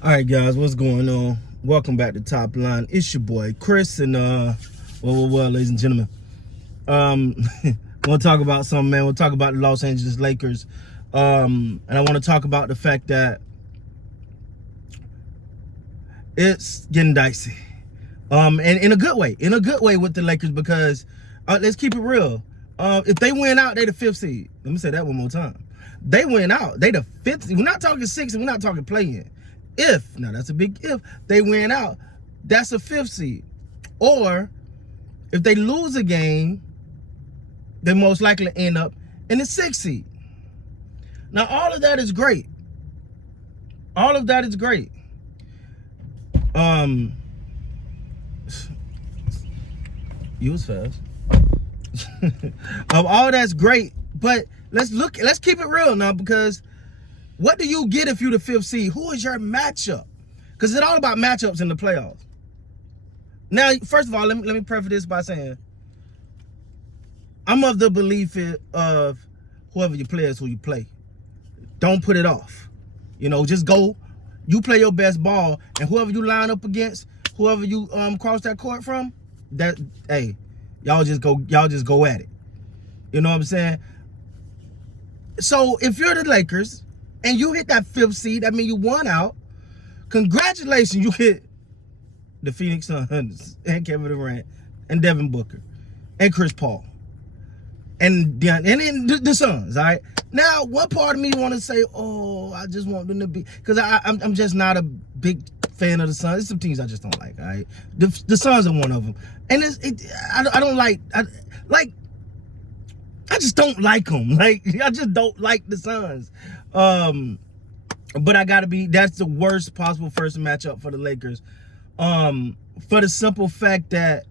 All right, guys, what's going on? Welcome back to Top Line. It's your boy Chris, and well, ladies and gentlemen, we'll talk about something, man. We'll talk about the Los Angeles Lakers, and I want to talk about the fact that it's getting dicey, and in a good way with the Lakers because let's keep it real. If they win out, they the 5th seed. Let me say that one more time. They win out, they the 5th seed. We're not talking 6, and we're not talking play-in. Now that's a big if, they win out, that's a 5th seed. Or if they lose a game, they most likely end up in the 6th seed. Now all of that is great. All of that is great. You was fast. All that's great, but let's keep it real now, because what do you get if you're the 5th seed? Who is your matchup? Because it's all about matchups in the playoffs. Now, first of all, let me preface this by saying I'm of the belief of whoever you play is who you play. Don't put it off. Just go. You play your best ball, and whoever you line up against, whoever you cross that court from, y'all just go at it. You know what I'm saying? So if you're the Lakers and you hit that 5th seed, I mean, you won out. Congratulations, you hit the Phoenix Suns and Kevin Durant and Devin Booker and Chris Paul and then the Suns. All right. Now, one part of me want to say, oh, I just want them to be, because I'm just not a big fan of the Suns. There's some teams I just don't like. All right. The Suns are one of them, and I don't like. I just don't like them. I just don't like the Suns. But that's the worst possible first matchup for the Lakers. For the simple fact that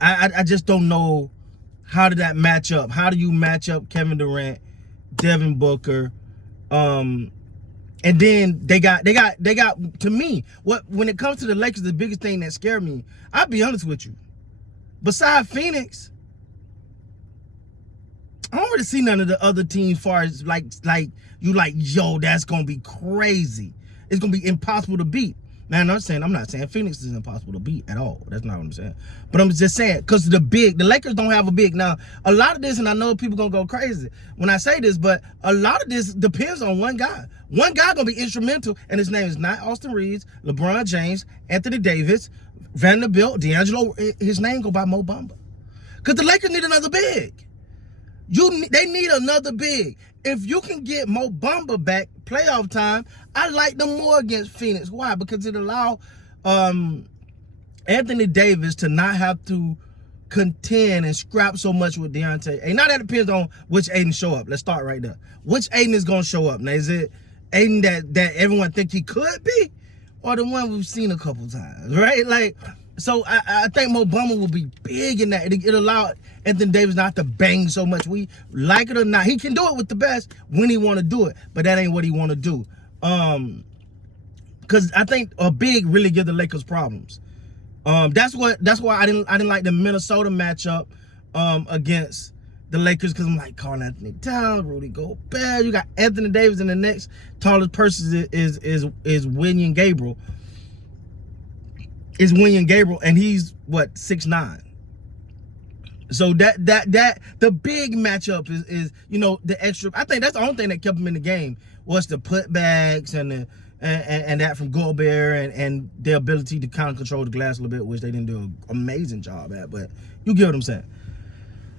I just don't know how did that match up. How do you match up Kevin Durant, Devin Booker, and then they got to me, when it comes to the Lakers, the biggest thing that scared me, I'll be honest with you. Besides Phoenix, I don't really see none of the other teams far as yo, that's gonna be crazy. It's gonna be impossible to beat. Now I'm not saying Phoenix is impossible to beat at all. That's not what I'm saying. But I'm just saying, because the Lakers don't have a big. Now, a lot of this, and I know people gonna go crazy when I say this, but a lot of this depends on one guy. One guy gonna be instrumental, and his name is not Austin Reeves, LeBron James, Anthony Davis, Vanderbilt, D'Angelo. His name go by Mo Bamba. Because the Lakers need another big. They need another big. If you can get Mo Bamba back playoff time, I like them more against Phoenix. Why? Because it allow Anthony Davis to not have to contend and scrap so much with Deontay. And now that depends on which Aiden show up. Let's start right there. Which Aiden is going to show up? Now, is it Aiden that everyone think he could be, or the one we've seen a couple times, right? So I think Mo Bamba will be big in that. It allowed Anthony Davis not to bang so much. We like it or not, he can do it with the best when he want to do it, but that ain't what he want to do. Because I think a big really give the Lakers problems. That's why I didn't like the Minnesota matchup against the Lakers, because I'm like, Karl Anthony Towns, Rudy Gobert. You got Anthony Davis, and the next tallest person is William Gabriel. And he's what, 6'9". So that the big matchup is the extra. I think that's the only thing that kept him in the game was the putbacks and that from Gobert and their ability to kind of control the glass a little bit, which they didn't do an amazing job at. But you get what I'm saying.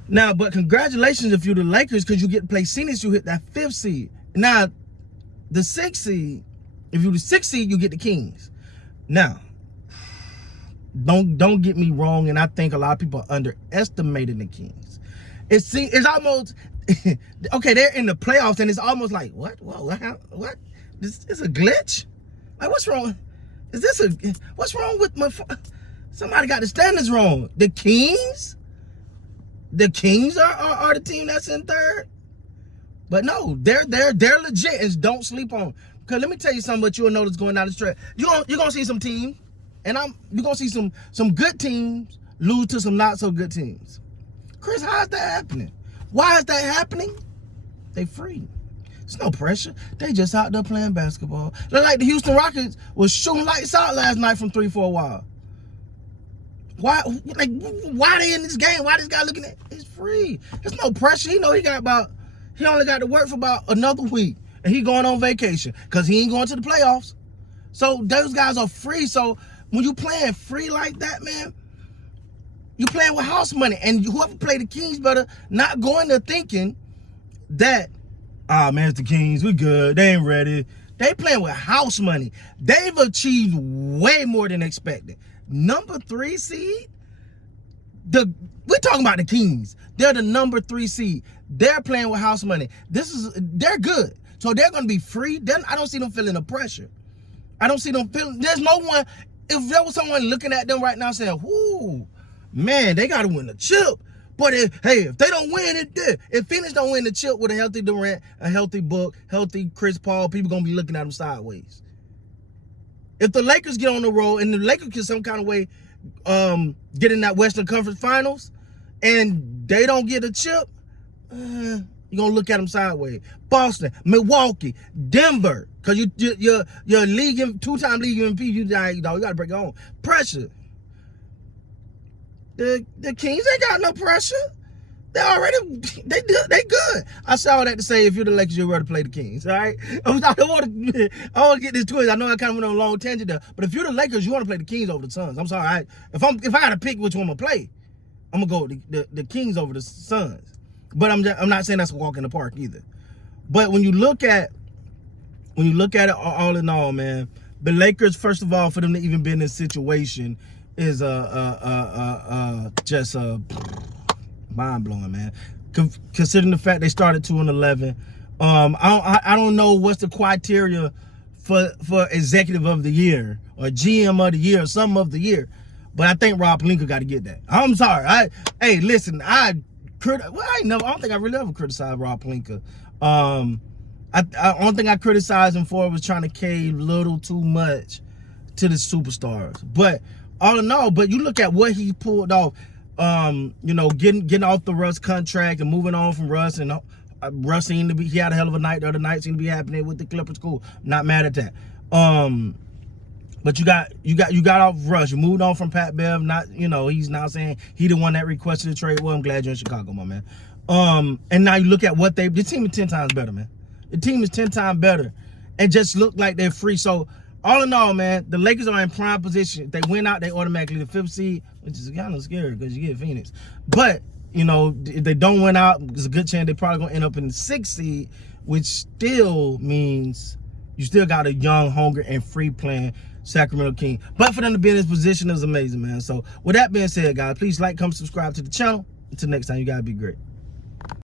Now, but congratulations if you're the Lakers, because you get to play Phoenix, you hit that 5th seed. Now, the 6th seed, if you're the 6th seed, you get the Kings. Now, don't get me wrong, and I think a lot of people are underestimating the Kings. It's almost okay. They're in the playoffs, and it's almost like what? This is a glitch. Like, what's wrong? What's wrong with my? Somebody got the standards wrong. The Kings are the team that's in 3rd, but no, they're legit, and don't sleep on. Because let me tell you something, but you'll notice going down the stretch, you're gonna see some teams. And you're going to see some good teams lose to some not so good teams. Chris, how is that happening? Why is that happening? They free. It's no pressure. They just out there playing basketball. Look like the Houston Rockets was shooting lights out last night from 3 for a while. Why they in this game? Why this guy looking at it? It's free. There's no pressure. He know he only got to work for about another week. And he going on vacation because he ain't going to the playoffs. So those guys are free. So when you playing free like that, man, you playing with house money. And whoever play the Kings better not going there thinking that, man, it's the Kings. We good. They ain't ready. They playing with house money. They've achieved way more than expected. Number 3 seed, we're talking about the Kings. They're the number 3 seed. They're playing with house money. They're good. So they're going to be free. Then I don't see them feeling the pressure. I don't see them feeling, there's no one, if there was someone looking at them right now saying, whoo, man, they got to win the chip. But if they don't win it, if Phoenix don't win the chip with a healthy Durant, a healthy Book, healthy Chris Paul, people going to be looking at them sideways. If the Lakers get on the road and the Lakers can some kind of way get in that Western Conference Finals and they don't get a chip, you're going to look at them sideways. Boston, Milwaukee, Denver, because you're two-time league MVP, you got to break your own. Pressure. The Kings ain't got no pressure. They good. I saw that to say if you're the Lakers, you'd rather play the Kings, all right? I don't want to get this twisted. I know I kind of went on a long tangent there, but if you're the Lakers, you want to play the Kings over the Suns. I'm sorry. If I got to pick which one I'm going to play, I'm going to go the Kings over the Suns. But I'm not saying that's a walk in the park either. But when you look at it all in all, man, the Lakers, first of all, for them to even be in this situation is just mind blowing, man. Considering the fact they started 2-11, I don't know what's the criteria for executive of the year or GM of the year or something of the year, but I think Rob Pelinka got to get that. I'm sorry. Hey, listen, I don't think I really ever criticized Rob Pelinka. Only thing I criticized him for was trying to cave a little too much to the superstars. But all in all, but you look at what he pulled off, getting off the Russ contract and moving on from Russ, and Russ seemed to be, he had a hell of a night the other night, seemed to be happening with the Clippers. Cool, not mad at that. But you got off Russ. You moved on from Pat Bev. He's now saying he the one that requested the trade. Well, I'm glad you're in Chicago, my man. And now you look at what the team is 10 times better, man. The team is 10 times better, and just look like they're free. So all in all, man, the Lakers are in prime position. If they win out, they automatically the 5th seed, which is kind of scary because you get Phoenix. But if they don't win out, there's a good chance they're probably gonna end up in the 6th seed, which still means you still got a young, hungry, and free playing Sacramento King. But for them to be in this position is amazing, man. So with that being said, guys, please like, comment, subscribe to the channel. Until next time, you gotta be great.